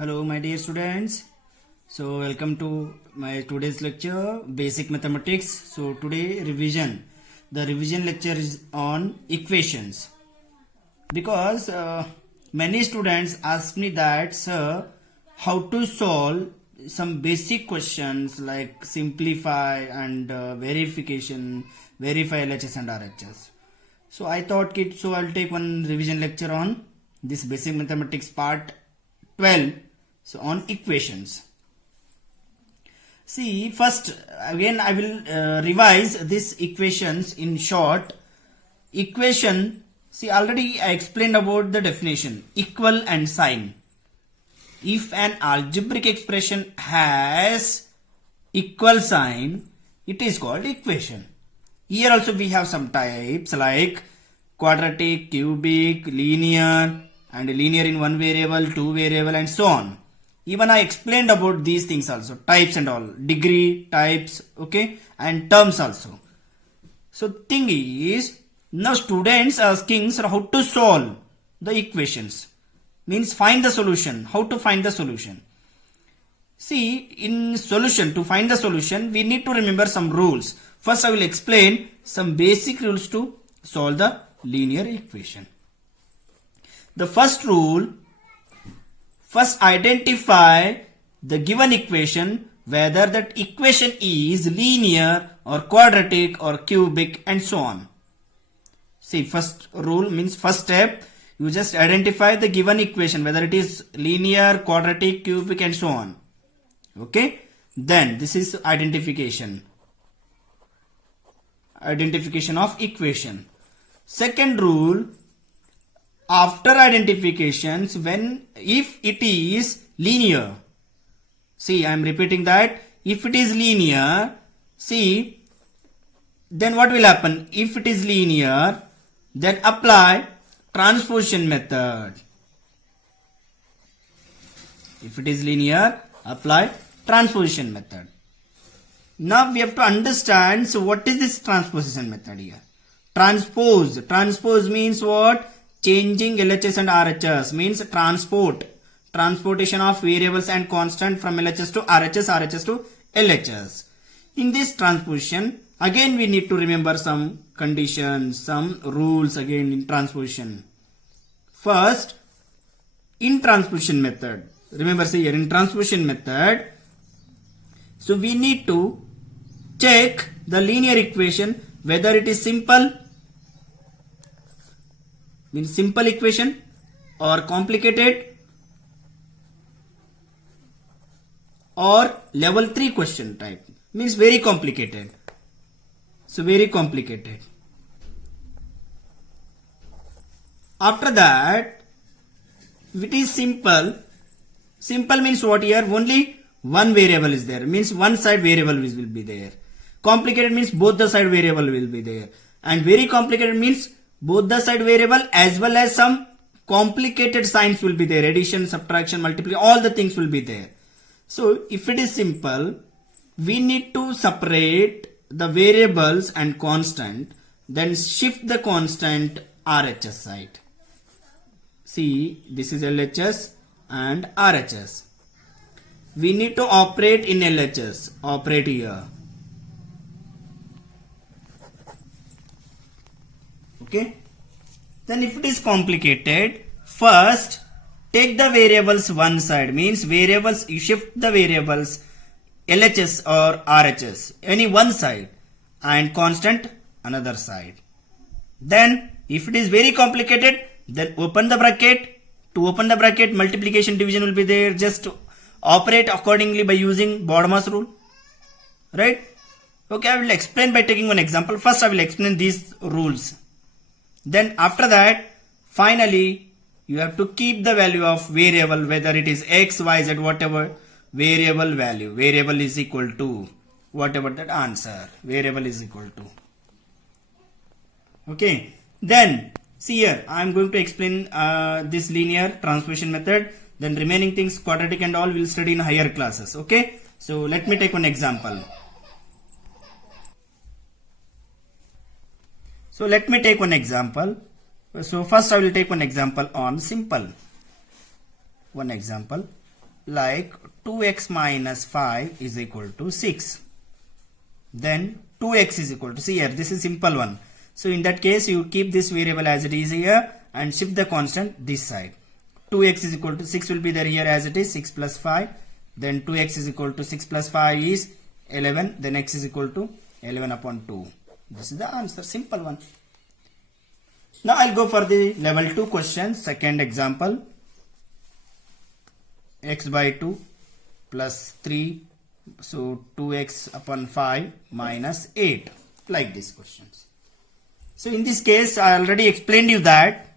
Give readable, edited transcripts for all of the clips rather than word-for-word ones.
Hello, my dear students. So, welcome to my today's lecture, Basic Mathematics. So, today revision. The revision lecture is on equations. Because many students ask me that, sir, how to solve some basic questions like simplify and verify LHS and RHS. So, I thought I'll take one revision lecture on this Basic Mathematics part 12. So on equations. See, first again I will revise these equations in short. Equation, see, already I explained about the definition, equal and sign. If an algebraic expression has equal sign, it is called equation. Here also we have some types like quadratic, cubic, linear, and linear in one variable, two variable, and so on. Even I explained about these things also, types and all, degree, types, okay, and terms also. So thing is, now students asking, sir, how to solve the equations? Means find the solution. How to find the solution? See, in solution, to find the solution, we need to remember some rules. First I will explain some basic rules to solve the linear equation. The first rule, first identify the given equation, whether that equation is linear or quadratic or cubic and so on. See, first rule means first step, you just identify the given equation, whether it is linear, quadratic, cubic and so on. Okay. Then this is identification. Identification of equation. Second rule, after identifications, if it is linear, see, I am repeating that, if it is linear, see, then what will happen? If it is linear, then apply transposition method. If it is linear, apply transposition method. Now we have to understand, so what is this transposition method here? Transpose means what? Changing LHS and RHS, means transportation of variables and constant from LHS to RHS, RHS to LHS. In this transposition, again we need to remember some conditions, some rules again in transposition. First, in transposition method, remember, say here in transposition method, so we need to check the linear equation whether it is simple, means simple equation, or complicated, or level 3 question type, means very complicated. So very complicated. After that, if it is simple means what here? Only one variable is there, means one side variable will be there. Complicated means both the side variable will be there. And very complicated means both the side variable as well as some complicated signs will be there. Addition, subtraction, multiplication, all the things will be there. So if it is simple, we need to separate the variables and constant, then shift the constant RHS side. See, this is LHS and RHS. We need to operate in LHS, operate here. Okay. Then if it is complicated, first take the variables one side, means variables, you shift the variables LHS or RHS, any one side, and constant another side. Then if it is very complicated, then open the bracket. To open the bracket, multiplication division will be there. Just operate accordingly by using Bodmer's rule. Right? Okay, I will explain by taking one example. First I will explain these rules. Then after that, finally, you have to keep the value of variable, whether it is x, y, z, whatever variable value. Variable is equal to whatever that answer. Variable is equal to. Okay. Then see here, I am going to explain this linear transposition method. Then remaining things, quadratic and all, will study in higher classes. Okay. So let me take one example. So let me take one example. So first I will take one example on simple. One example. like 2x minus 5 is equal to 6. Then 2x is equal to, see here, this is simple one. So in that case, you keep this variable as it is here and shift the constant this side. 2x is equal to 6 will be there here as it is, 6 plus 5. Then 2x is equal to 6 plus 5 is 11. Then x is equal to 11 upon 2. This is the answer, simple one. Now I'll go for the level 2 question, second example. X by 2 plus 3, so 2x upon 5 minus 8, like these questions. So in this case, I already explained you that.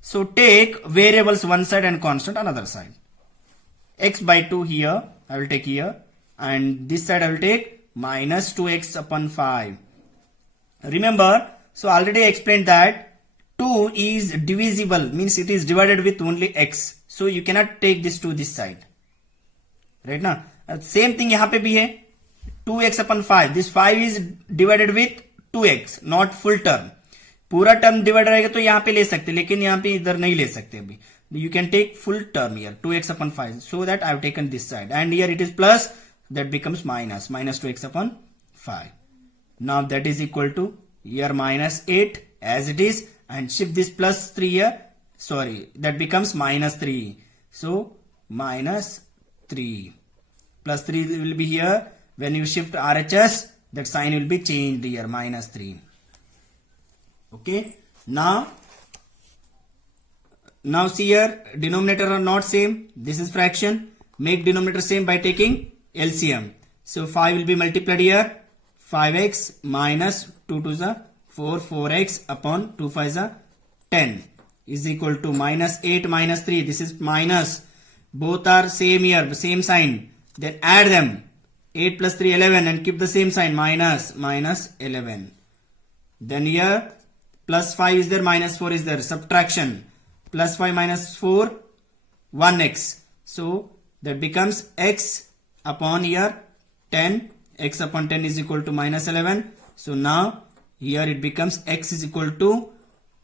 So take variables one side and constant another side. X by 2 here, I will take here, and this side I will take minus 2x upon 5. Remember, so already I explained that 2 is divisible, means it is divided with only x. So you cannot take this to this side. Right now, same thing यहाँ पे भी है, 2x upon 5. This 5 is divided with 2x, not full term. पूरा term divide रहेगा तो यहाँ पे ले सकते, लेकिन यहाँ पे इधर नहीं ले सकते अभी. You can take full term here, 2x upon 5. So that I have taken this side. And here it is plus, that becomes minus 2x upon 5. Now that is equal to here minus 8 as it is, and shift this plus 3 here. Sorry, that becomes minus 3. So minus 3. Plus 3 will be here. When you shift RHS, that sign will be changed here, minus 3. Okay. Now see here, denominator are not same. This is fraction. Make denominator same by taking LCM. So 5 will be multiplied here. 5x minus 2 to the 4, 4x upon 2 5 is 10 is equal to minus 8 minus 3. This is minus. Both are same here, same sign. Then add them. 8 plus 3, 11, and keep the same sign, minus 11. Then here plus 5 is there, minus 4 is there. Subtraction. Plus 5 minus 4, 1x. So that becomes x upon here 10. X upon 10 is equal to minus 11. So now here it becomes x is equal to,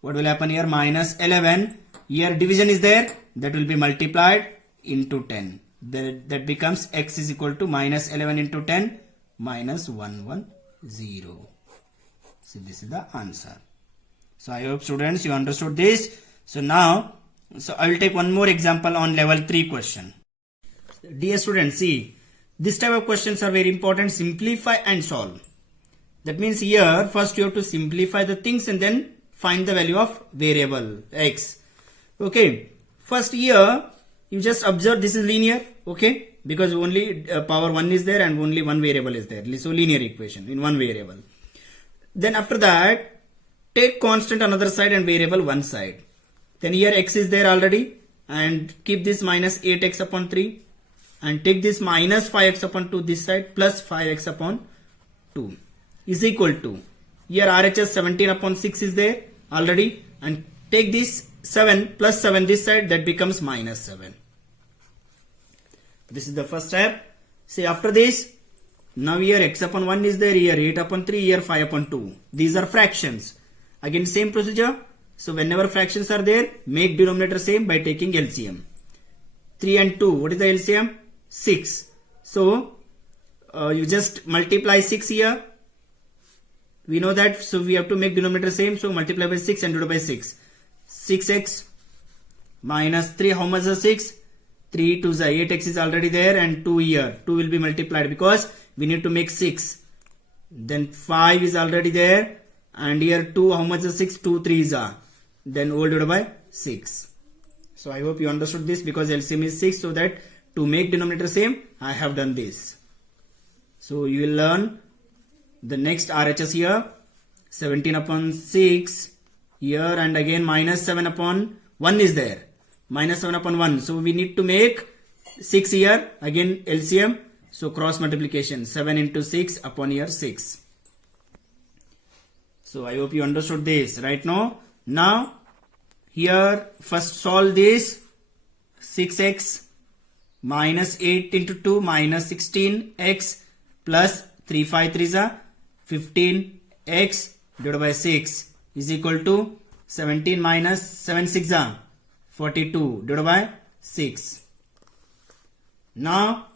what will happen here, minus 11. Here division is there, that will be multiplied into 10. That becomes x is equal to minus 11 into 10, minus 110. So this is the answer. So I hope students you understood this. So now, I will take one more example on level 3 question. Dear students, see, this type of questions are very important. Simplify and solve. That means here, first you have to simplify the things and then find the value of variable x. Okay. First here, you just observe this is linear. Okay. Because only power 1 is there and only one variable is there. So linear equation in one variable. Then after that, take constant another side and variable one side. Then here x is there already, and keep this minus 8x upon 3 and take this minus 5x upon 2 this side plus 5x upon 2 is equal to, here RHS 17 upon 6 is there already, and take this 7 plus 7 this side, that becomes minus 7. This is the first step. See, after this, now here x upon 1 is there, here 8 upon 3, here 5 upon 2. These are fractions. Again same procedure. So whenever fractions are there, make denominator same by taking LCM. 3 and 2, what is the LCM? 6. So you just multiply 6 here. We know that, so we have to make denominator same. So multiply by 6 and divide by 6. 6x minus 3, how much is 6? 3 to the 8x is already there, and 2 here. 2 will be multiplied because we need to make 6. Then 5 is already there, and here 2, how much is 6? 2 3s are. Then all divided by 6. So I hope you understood this, because LCM is 6, so that to make denominator same, I have done this. So you will learn the next RHS here, 17 upon 6 here, and again minus 7 upon 1 is there. Minus 7 upon 1. So we need to make 6 here, again LCM. So cross multiplication, 7 into 6 upon here 6. So I hope you understood this right now. Now here first solve this. 6x minus 8 into 2 minus 16x plus 3 5 3 is 15x divided by 6 is equal to 17 minus 7 6 42 divided by 6. Now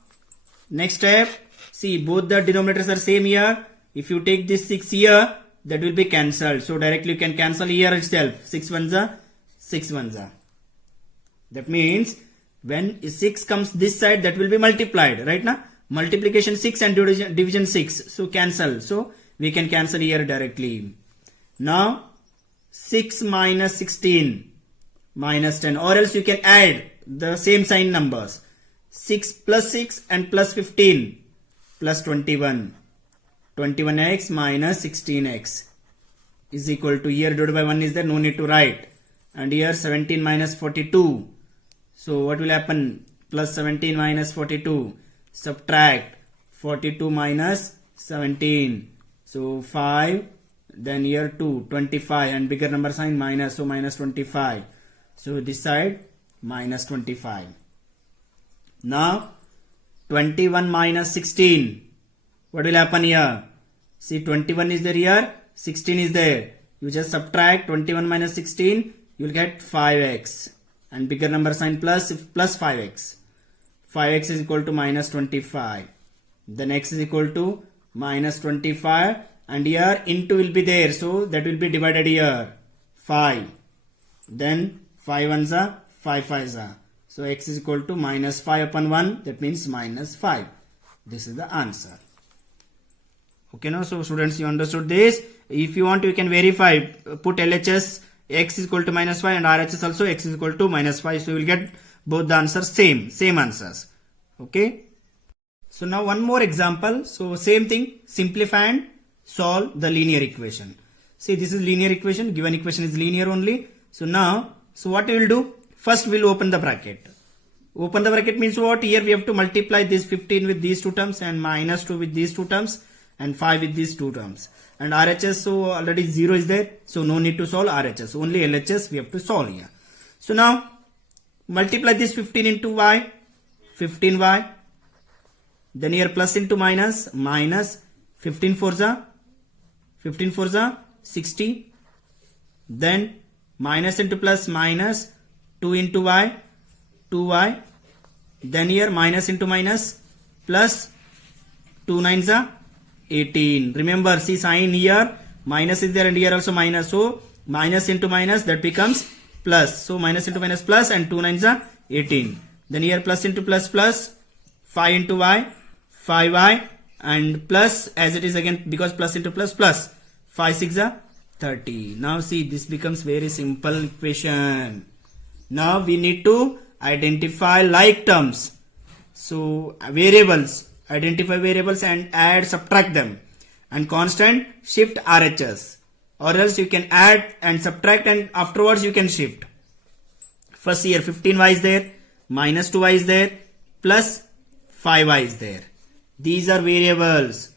next step, see both the denominators are same here. If you take this 6 here, that will be cancelled. So directly you can cancel here itself. 6 ones are 6 ones are. That means when 6 comes this side, that will be multiplied, right now? Multiplication 6 and division 6. So cancel. So we can cancel here directly. Now 6 minus 16 minus 10, or else you can add the same sign numbers. 6 plus 6 and plus 15 plus 21. 21x minus 16x is equal to, here divided by 1 is there, no need to write. And here 17 minus 42. So what will happen? Plus 17 minus 42. Subtract 42 minus 17. So 5. Then here 2. 25. And bigger number sign minus. So minus 25. So this side minus 25. Now 21 minus 16. What will happen here? See, 21 is there here. 16 is there. You just subtract 21 minus 16. You will get 5x. And bigger number sign plus 5x. 5x is equal to minus 25. Then x is equal to minus 25. And here into will be there. So that will be divided here. 5. Then 5 ones are 5 5s are. So x is equal to minus 5 upon 1. That means minus 5. This is the answer. Okay, now so students, you understood this. If you want, you can verify. Put LHS x is equal to minus 5 and RHS also x is equal to minus 5. So you will get both the answers same answers. Okay. So now one more example. So same thing, simplify and solve the linear equation. See, this is linear equation. Given equation is linear only. So now, so what we will do? First we will open the bracket. Open the bracket means what? Here we have to multiply this 15 with these two terms and minus 2 with these two terms and 5 with these two terms. And RHS, so already 0 is there. So no need to solve RHS. Only LHS we have to solve here. So now multiply this 15 into y. 15y. Then here plus into minus. Minus 15 4 60. Then minus into plus minus 2 into y. 2y. Then here minus into minus plus 2 9s are 18. Remember, see sign here minus is there and here also minus. So minus into minus, that becomes plus. So minus into minus plus and 2 9s are 18. Then here plus into plus plus 5 into y, 5y and plus as it is again because plus into plus plus 5 6 are 30. Now see, this becomes very simple equation. Now we need to identify like terms. So variables. Identify variables and add, subtract them. And constant, shift RHS. Or else you can add and subtract and afterwards you can shift. First here 15y is there, minus 2y is there, plus 5y is there. These are variables.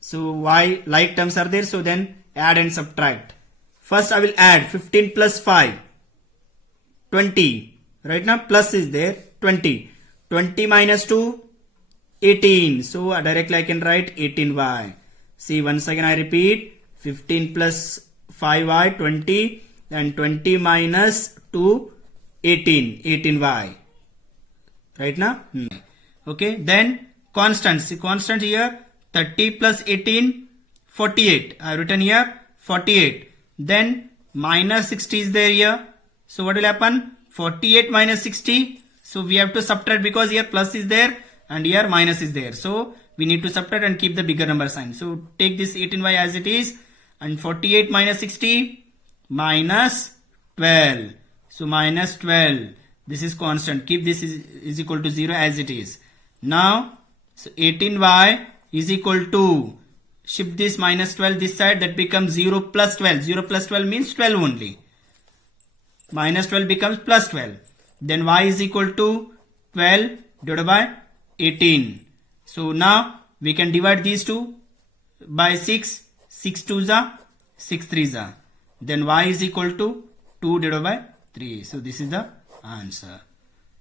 So y like terms are there, so then add and subtract. First I will add 15 plus 5, 20. Right now plus is there, 20. 20 minus 2, 18. So directly I can write 18y. See, once again I repeat, 15 plus 5y, 20, and 20 minus 2, 18, 18y. Right now? Okay, then constant. See, constant here, 30 plus 18, 48. I have written here 48. Then minus 60 is there here. So what will happen? 48 minus 60. So we have to subtract because here plus is there and here minus is there. So we need to subtract and keep the bigger number sign. So take this 18y as it is and 48 minus 60 minus 12. So minus 12. This is constant. Keep this is equal to 0 as it is. Now so 18y is equal to, shift this minus 12 this side, that becomes 0 plus 12. 0 plus 12 means 12 only. Minus 12 becomes plus 12. Then y is equal to 12 divided by 18. So now we can divide these two by 6. 6 2s are 6 3s are. Then y is equal to 2 divided by 3. So this is the answer.